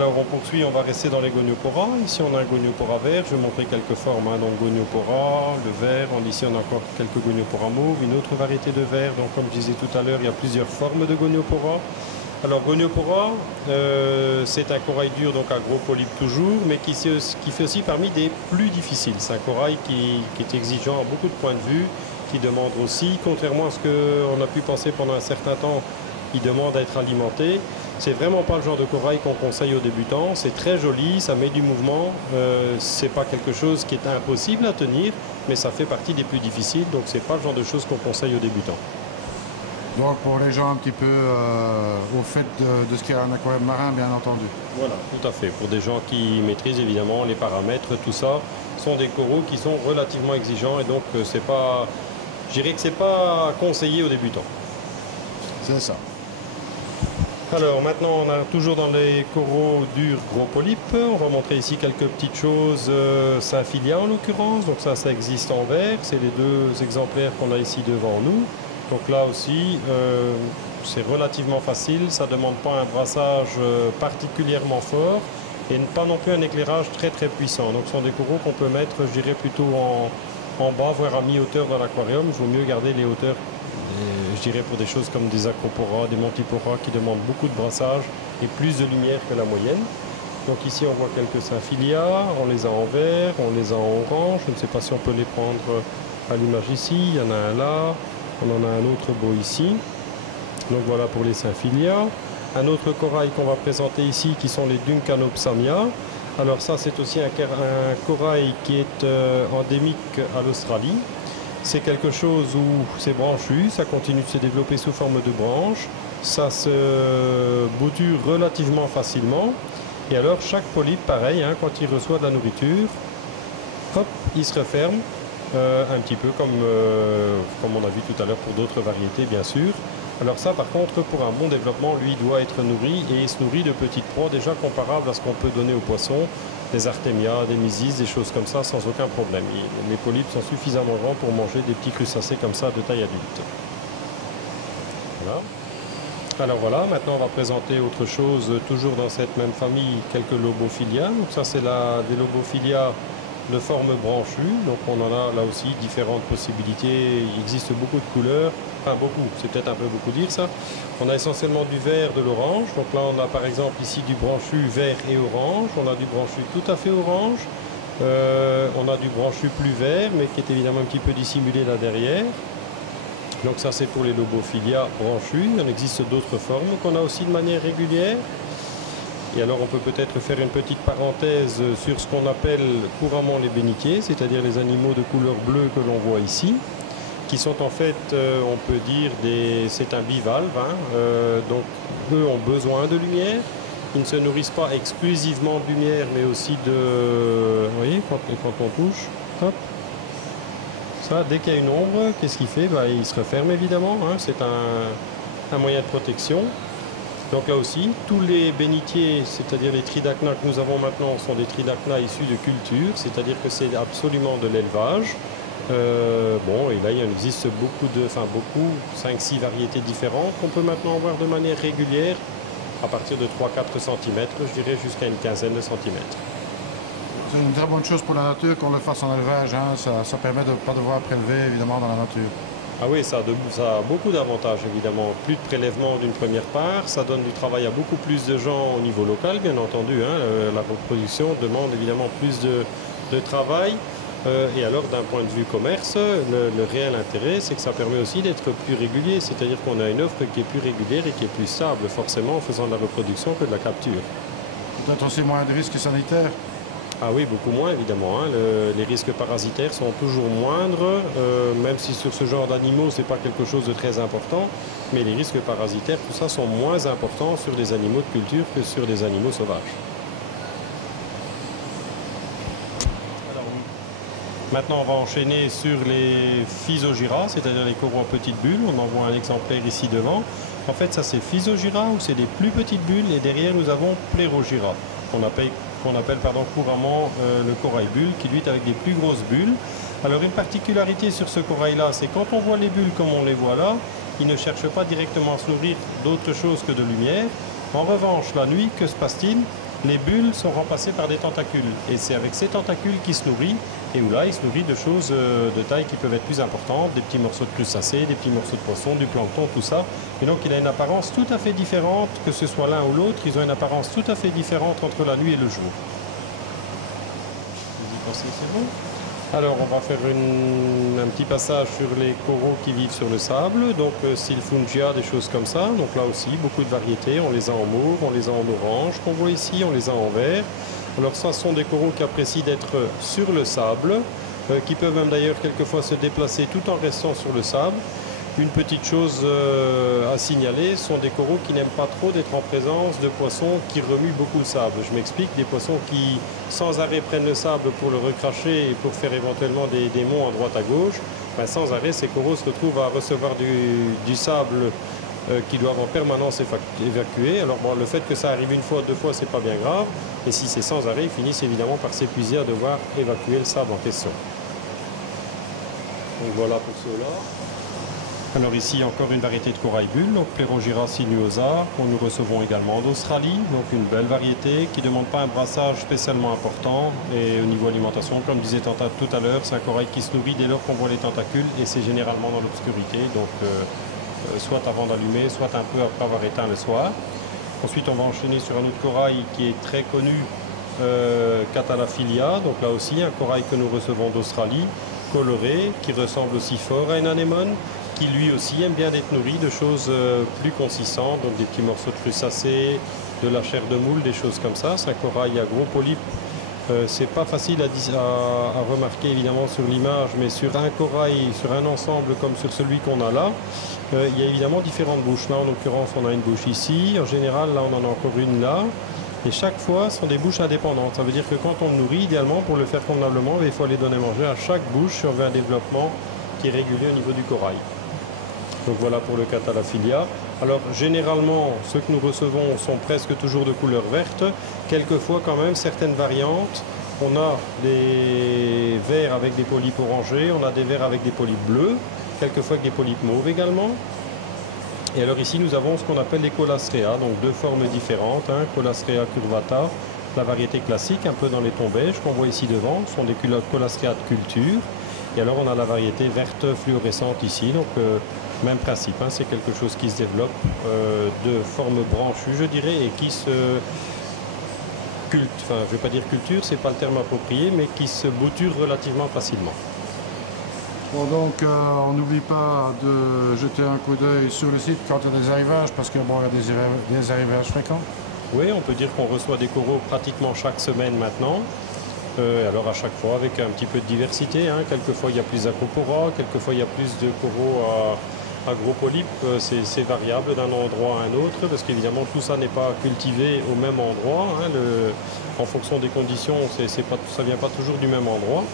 Alors on poursuit, on va rester dans les gonioporas. Ici on a un goniopora vert, je vais montrer quelques formes. Donc goniopora, le vert, ici on a encore quelques gonioporas mauves, une autre variété de vert. Donc comme je disais tout à l'heure, il y a plusieurs formes de goniopora. Alors goniopora, c'est un corail dur, donc à gros polype toujours, mais qui fait aussi parmi des plus difficiles. C'est un corail qui est exigeant à beaucoup de points de vue, qui demande aussi, contrairement à ce qu'on a pu penser pendant un certain temps, il demande à être alimenté. C'est vraiment pas le genre de corail qu'on conseille aux débutants. C'est très joli, ça met du mouvement. C'est pas quelque chose qui est impossible à tenir, mais ça fait partie des plus difficiles. Donc c'est pas le genre de choses qu'on conseille aux débutants. Donc pour les gens un petit peu au fait de ce qu'est un aquarium marin, bien entendu. Voilà, tout à fait. Pour des gens qui maîtrisent évidemment les paramètres, tout ça, sont des coraux qui sont relativement exigeants et donc c'est pas, je dirais que c'est pas conseillé aux débutants. C'est ça. Alors maintenant on a toujours dans les coraux durs gros polypes. On va montrer ici quelques petites choses. Symphilia en l'occurrence, donc ça existe en vert. C'est les deux exemplaires qu'on a ici devant nous. Donc là aussi c'est relativement facile, ça ne demande pas un brassage particulièrement fort et pas non plus un éclairage très puissant. Donc ce sont des coraux qu'on peut mettre, je dirais, plutôt en bas, voire à mi-hauteur dans l'aquarium. Il vaut mieux garder les hauteurs, je dirais, pour des choses comme des acroporas, des montiporas qui demandent beaucoup de brassage et plus de lumière que la moyenne. Donc ici on voit quelques symphilia, on les a en vert, on les a en orange. Je ne sais pas si on peut les prendre à l'image ici, il y en a un là. On en a un autre beau ici. Donc voilà pour les symphilia. Un autre corail qu'on va présenter ici qui sont les Duncanopsamia. Alors ça c'est aussi un corail qui est endémique à l'Australie. C'est quelque chose où c'est branchu, ça continue de se développer sous forme de branches. Ça se bouture relativement facilement. Et alors chaque polype, pareil, quand il reçoit de la nourriture, hop, il se referme. Un petit peu comme on a vu tout à l'heure pour d'autres variétés, bien sûr. Alors ça, par contre, pour un bon développement, lui, doit être nourri et il se nourrit de petites proies déjà comparables à ce qu'on peut donner aux poissons, des artémias, des mysis, des choses comme ça, sans aucun problème. Les polypes sont suffisamment grands pour manger des petits crustacés comme ça de taille adulte. Voilà. Alors voilà, maintenant on va présenter autre chose, toujours dans cette même famille, quelques lobophilia. Donc ça, c'est des lobophilia de forme branchue, donc on en a là aussi différentes possibilités. Il existe beaucoup de couleurs, enfin beaucoup, c'est peut-être un peu beaucoup dire ça. On a essentiellement du vert, de l'orange, donc là on a par exemple ici du branchu vert et orange, on a du branchu tout à fait orange, on a du branchu plus vert mais qui est évidemment un petit peu dissimulé là derrière. Donc ça c'est pour les lobophilia branchus. Il en existe d'autres formes qu'on a aussi de manière régulière. Et alors on peut peut-être faire une petite parenthèse sur ce qu'on appelle couramment les bénitiers, c'est-à-dire les animaux de couleur bleue que l'on voit ici, qui sont en fait, on peut dire, c'est un bivalve, donc eux ont besoin de lumière. Ils ne se nourrissent pas exclusivement de lumière, mais aussi de... Vous voyez, quand on touche, hop, ça, dès qu'il y a une ombre, qu'est-ce qu'il fait? Il se referme évidemment, c'est un moyen de protection. Donc là aussi, tous les bénitiers, c'est-à-dire les tridacna que nous avons maintenant, sont des tridacna issus de culture, c'est-à-dire que c'est absolument de l'élevage. Bon, et là, il en existe beaucoup, 5-6 variétés différentes qu'on peut maintenant avoir de manière régulière, à partir de 3-4 cm, je dirais jusqu'à une quinzaine de centimètres. C'est une très bonne chose pour la nature qu'on le fasse en élevage, ça permet de ne pas devoir prélever évidemment dans la nature. Ah oui, ça a beaucoup d'avantages évidemment. Plus de prélèvements d'une première part, ça donne du travail à beaucoup plus de gens au niveau local, bien entendu. La reproduction demande évidemment plus de travail. Et alors, d'un point de vue commerce, le réel intérêt, c'est que ça permet aussi d'être plus régulier. C'est-à-dire qu'on a une offre qui est plus régulière et qui est plus stable, forcément, en faisant de la reproduction que de la capture. Peut-être aussi moins de risques sanitaires. Ah oui, beaucoup moins évidemment. Les risques parasitaires sont toujours moindres, même si sur ce genre d'animaux, ce n'est pas quelque chose de très important. Mais les risques parasitaires, tout ça, sont moins importants sur des animaux de culture que sur des animaux sauvages. Alors, maintenant, on va enchaîner sur les Physogyra, c'est-à-dire les coraux en petites bulles. On en voit un exemplaire ici devant. En fait, ça, c'est Physogyra, où c'est des plus petites bulles. Et derrière, nous avons Plérogyra, qu'on appelle couramment le corail bulle, qui lui est avec des plus grosses bulles. Alors une particularité sur ce corail-là, c'est quand on voit les bulles comme on les voit là, il ne cherche pas directement à se nourrir d'autre chose que de lumière. En revanche, la nuit, que se passe-t-il? les bulles sont remplacées par des tentacules. Et c'est avec ces tentacules qu'il se nourrit, et où là, il se nourrit de choses de taille qui peuvent être plus importantes, des petits morceaux de crustacés, des petits morceaux de poisson, du plancton, tout ça. Et donc, il a une apparence tout à fait différente, que ce soit l'un ou l'autre, ils ont une apparence tout à fait différente entre la nuit et le jour. Vous y pensez, c'est bon? Alors, on va faire un petit passage sur les coraux qui vivent sur le sable, donc style fungia, des choses comme ça. Donc là aussi, beaucoup de variétés. On les a en mauve, on les a en orange, qu'on voit ici, on les a en vert. Alors ça, ce sont des coraux qui apprécient d'être sur le sable, qui peuvent même d'ailleurs quelquefois se déplacer tout en restant sur le sable. Une petite chose à signaler, ce sont des coraux qui n'aiment pas trop d'être en présence de poissons qui remuent beaucoup le sable. Je m'explique, des poissons qui sans arrêt prennent le sable pour le recracher et pour faire éventuellement des monts à droite à gauche. Ben, sans arrêt, ces coraux se retrouvent à recevoir du sable qu'ils doivent en permanence évacuer. Alors bon, le fait que ça arrive une fois, deux fois, c'est pas bien grave. Et si c'est sans arrêt, ils finissent évidemment par s'épuiser à devoir évacuer le sable en question. Donc voilà pour ceux-là. Alors ici encore une variété de corail bulle, donc Plerogyra sinuosa, qu'on nous recevons également d'Australie, donc une belle variété qui ne demande pas un brassage spécialement important. Et au niveau alimentation, comme disait Tanta tout à l'heure, c'est un corail qui se nourrit dès lors qu'on voit les tentacules et c'est généralement dans l'obscurité, donc soit avant d'allumer, soit un peu après avoir éteint le soir. Ensuite on va enchaîner sur un autre corail qui est très connu, Catalaphilia, donc là aussi un corail que nous recevons d'Australie, coloré, qui ressemble aussi fort à une anémone, qui lui aussi aime bien être nourri de choses plus consistantes, donc des petits morceaux de crustacés, de la chair de moule, des choses comme ça. C'est un corail à gros polypes. C'est pas facile à remarquer évidemment sur l'image, mais sur un corail, sur un ensemble comme sur celui qu'on a là, il y a évidemment différentes bouches. Là en l'occurrence on a une bouche ici, en général là on en a encore une là. Et chaque fois, ce sont des bouches indépendantes. Ça veut dire que quand on nourrit, idéalement, pour le faire convenablement, il faut aller donner manger à chaque bouche si on veut un développement qui est régulier au niveau du corail. Donc voilà pour le Catalaphilia. Alors généralement, ceux que nous recevons sont presque toujours de couleur verte. Quelquefois quand même, certaines variantes. On a des vers avec des polypes orangés, on a des vers avec des polypes bleus, quelquefois avec des polypes mauves également. Et alors ici, nous avons ce qu'on appelle les Colastrea, donc deux formes différentes, hein, Colastrea curvata, la variété classique, un peu dans les tons beiges qu'on voit ici devant, ce sont des Colastrea de culture. Et alors on a la variété verte fluorescente ici, donc même principe, hein, c'est quelque chose qui se développe de forme branchue, je dirais, et qui se enfin je ne vais pas dire culture, c'est pas le terme approprié, mais qui se bouture relativement facilement. Bon, donc on n'oublie pas de jeter un coup d'œil sur le site quand il y a des arrivages, parce qu'il bon, y a des arrivages fréquents. Oui, on peut dire qu'on reçoit des coraux pratiquement chaque semaine maintenant. Alors à chaque fois avec un petit peu de diversité, hein. Quelquefois il y a plus d'acropora, quelquefois il y a plus de coraux à gros polypes, c'est variable d'un endroit à un autre, parce qu'évidemment tout ça n'est pas cultivé au même endroit, hein. En fonction des conditions, ça ne vient pas toujours du même endroit.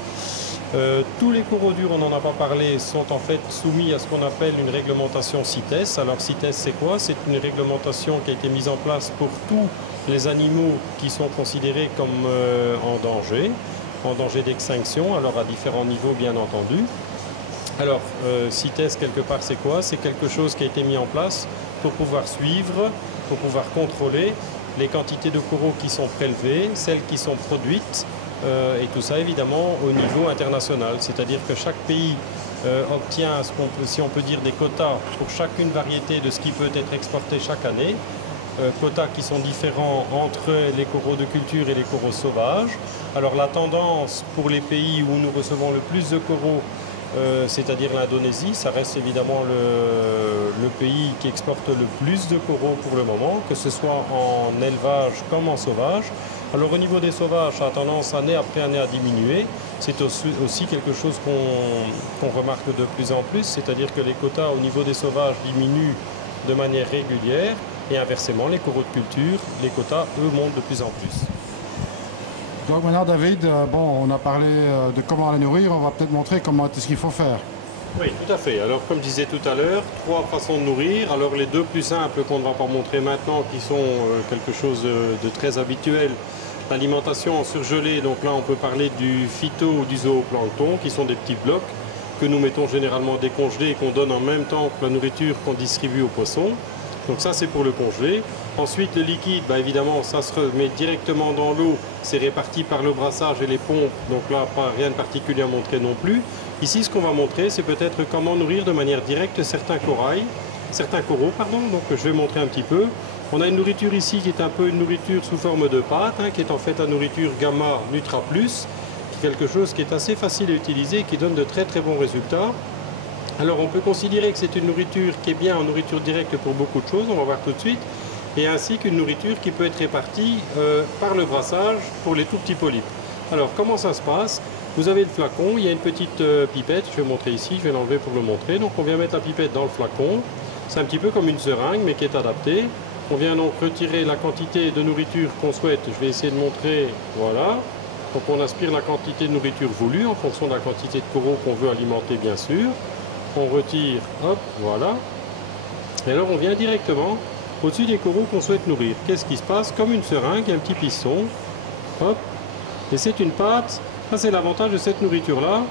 Tous les coraux durs, on n'en a pas parlé, sont en fait soumis à ce qu'on appelle une réglementation CITES. Alors CITES c'est quoi? C'est une réglementation qui a été mise en place pour tous les animaux qui sont considérés comme en danger d'extinction, alors à différents niveaux bien entendu. Alors CITES quelque part c'est quoi? C'est quelque chose qui a été mis en place pour pouvoir suivre, pour pouvoir contrôler les quantités de coraux qui sont prélevées, celles qui sont produites, et tout ça évidemment au niveau international, c'est-à-dire que chaque pays obtient, si on peut dire, des quotas pour chacune variété de ce qui peut être exporté chaque année, quotas qui sont différents entre les coraux de culture et les coraux sauvages. Alors la tendance pour les pays où nous recevons le plus de coraux, c'est-à-dire l'Indonésie, ça reste évidemment le pays qui exporte le plus de coraux pour le moment, que ce soit en élevage comme en sauvage. Alors au niveau des sauvages, ça a tendance année après année à diminuer. C'est aussi quelque chose qu'on remarque de plus en plus, c'est-à-dire que les quotas au niveau des sauvages diminuent de manière régulière et inversement, les coraux de culture, les quotas, eux, montent de plus en plus. Donc maintenant David, bon, on a parlé de comment les nourrir, on va peut-être montrer comment est-ce qu'il faut faire. Oui, tout à fait. Alors, comme je disais tout à l'heure, 3 façons de nourrir. Alors, les 2 plus simples qu'on ne va pas montrer maintenant, qui sont quelque chose de très habituel, l'alimentation en surgelé. Donc là, on peut parler du phyto ou du zooplancton, qui sont des petits blocs que nous mettons généralement décongelés et qu'on donne en même temps que la nourriture qu'on distribue aux poissons. Donc ça, c'est pour le congelé. Ensuite, le liquide, bah, évidemment, ça se remet directement dans l'eau. C'est réparti par le brassage et les pompes. Donc là, pas rien de particulier à montrer non plus. Ici, ce qu'on va montrer, c'est peut-être comment nourrir de manière directe certains coraux, pardon. Donc je vais montrer un petit peu. On a une nourriture ici qui est un peu une nourriture sous forme de pâte, hein, qui est en fait la nourriture Gamma Nutra Plus, qui est quelque chose qui est assez facile à utiliser et qui donne de très très bons résultats. Alors on peut considérer que c'est une nourriture qui est bien en nourriture directe pour beaucoup de choses, on va voir tout de suite, et ainsi qu'une nourriture qui peut être répartie par le brassage pour les tout petits polypes. Alors comment ça se passe? Vous avez le flacon, il y a une petite pipette, je vais montrer ici, je vais l'enlever pour le montrer. Donc on vient mettre la pipette dans le flacon, c'est un petit peu comme une seringue mais qui est adaptée. On vient donc retirer la quantité de nourriture qu'on souhaite, je vais essayer de montrer, voilà. Donc on aspire la quantité de nourriture voulue en fonction de la quantité de coraux qu'on veut alimenter bien sûr. On retire, hop, voilà. Et alors on vient directement au-dessus des coraux qu'on souhaite nourrir. Qu'est-ce qui se passe? Comme une seringue, il y a un petit piston, hop, et c'est une pâte. Ça c'est l'avantage de cette nourriture-là,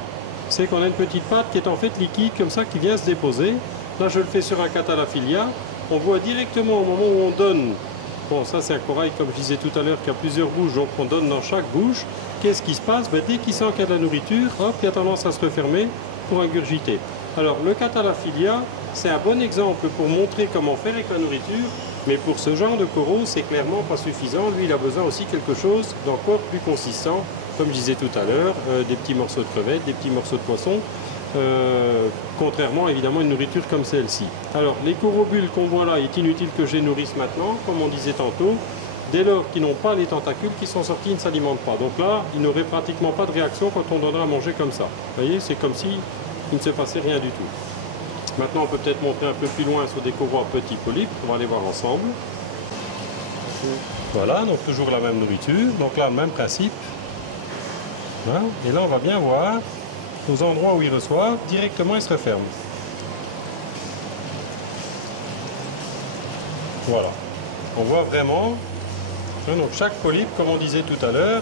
c'est qu'on a une petite pâte qui est en fait liquide comme ça, qui vient se déposer. Là je le fais sur un Cathalaphylia. On voit directement au moment où on donne, bon ça c'est un corail comme je disais tout à l'heure qui a plusieurs bouches, donc on donne dans chaque bouche. Qu'est-ce qui se passe? Ben, dès qu'il sent qu'il y a de la nourriture, hop, il a tendance à se refermer pour ingurgiter. Alors le Cathalaphylia, c'est un bon exemple pour montrer comment faire avec la nourriture, mais pour ce genre de coraux, c'est clairement pas suffisant. Lui, il a besoin aussi de quelque chose d'encore plus consistant, comme je disais tout à l'heure, des petits morceaux de crevettes, des petits morceaux de poisson, contrairement évidemment à une nourriture comme celle-ci. Alors les coraux-bulles qu'on voit là, il est inutile que je les nourrisse maintenant, comme on disait tantôt. Dès lors qu'ils n'ont pas les tentacules qui sont sortis, ils ne s'alimentent pas. Donc là, ils n'auraient pratiquement pas de réaction quand on donnerait à manger comme ça. Vous voyez, c'est comme si il ne se passait rien du tout. Maintenant, on peut peut-être montrer un peu plus loin sur des coraux à petits polypes. On va aller voir ensemble. Voilà, donc toujours la même nourriture. Donc là, le même principe. Voilà. Et là, on va bien voir, aux endroits où ils reçoivent, directement, ils se referment. Voilà. On voit vraiment, donc chaque polype, comme on disait tout à l'heure,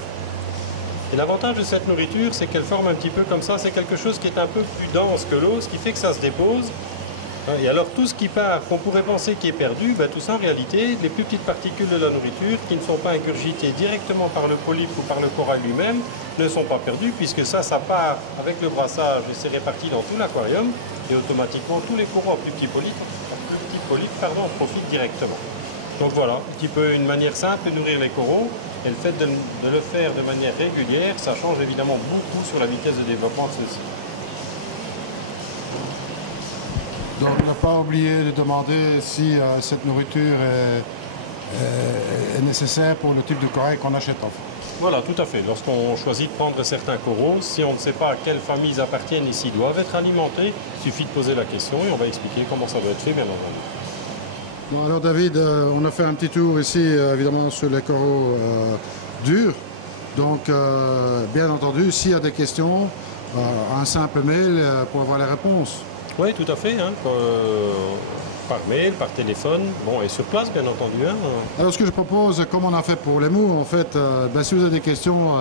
et l'avantage de cette nourriture, c'est qu'elle forme un petit peu comme ça, c'est quelque chose qui est un peu plus dense que l'eau, ce qui fait que ça se dépose. Et alors tout ce qui part, qu'on pourrait penser qui est perdu, ben, tout ça en réalité, les plus petites particules de la nourriture qui ne sont pas ingurgitées directement par le polype ou par le corail lui-même, ne sont pas perdues, puisque ça part avec le brassage et c'est réparti dans tout l'aquarium, et automatiquement tous les coraux à plus petits polypes en profitent directement. Donc voilà, un petit peu une manière simple de nourrir les coraux, et le fait de le faire de manière régulière, ça change évidemment beaucoup sur la vitesse de développement de ceux-ci. Donc ne pas oublier de demander si cette nourriture est nécessaire pour le type de corail qu'on achète en fait. Voilà, tout à fait. Lorsqu'on choisit de prendre certains coraux, si on ne sait pas à quelle famille ils appartiennent et s'ils doivent être alimentés, il suffit de poser la question et on va expliquer comment ça doit être fait, bien entendu. Bon, alors David, on a fait un petit tour ici évidemment sur les coraux durs. Donc bien entendu, s'il y a des questions, un simple mail pour avoir les réponses. Oui, tout à fait. Hein, par mail, par téléphone, bon, et sur place, bien entendu. Hein. Alors, ce que je propose, comme on a fait pour les mous, en fait, si vous avez des questions,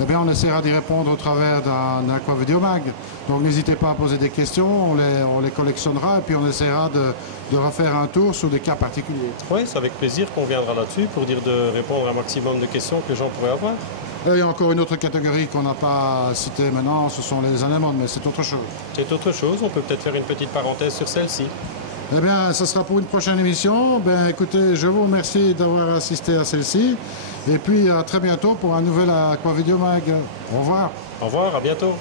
eh bien, on essaiera d'y répondre au travers d'un Aquavideomag. Donc, n'hésitez pas à poser des questions, on les collectionnera et puis on essaiera de refaire un tour sur des cas particuliers. Oui, c'est avec plaisir qu'on viendra là-dessus pour dire de répondre à un maximum de questions que les gens pourraient avoir. Et il y a encore une autre catégorie qu'on n'a pas citée maintenant, ce sont les anémones, mais c'est autre chose. C'est autre chose, on peut peut-être faire une petite parenthèse sur celle-ci. Eh bien, ce sera pour une prochaine émission. Ben, écoutez, je vous remercie d'avoir assisté à celle-ci. Et puis, à très bientôt pour un nouvel Aquavideomag. Au revoir. Au revoir, à bientôt.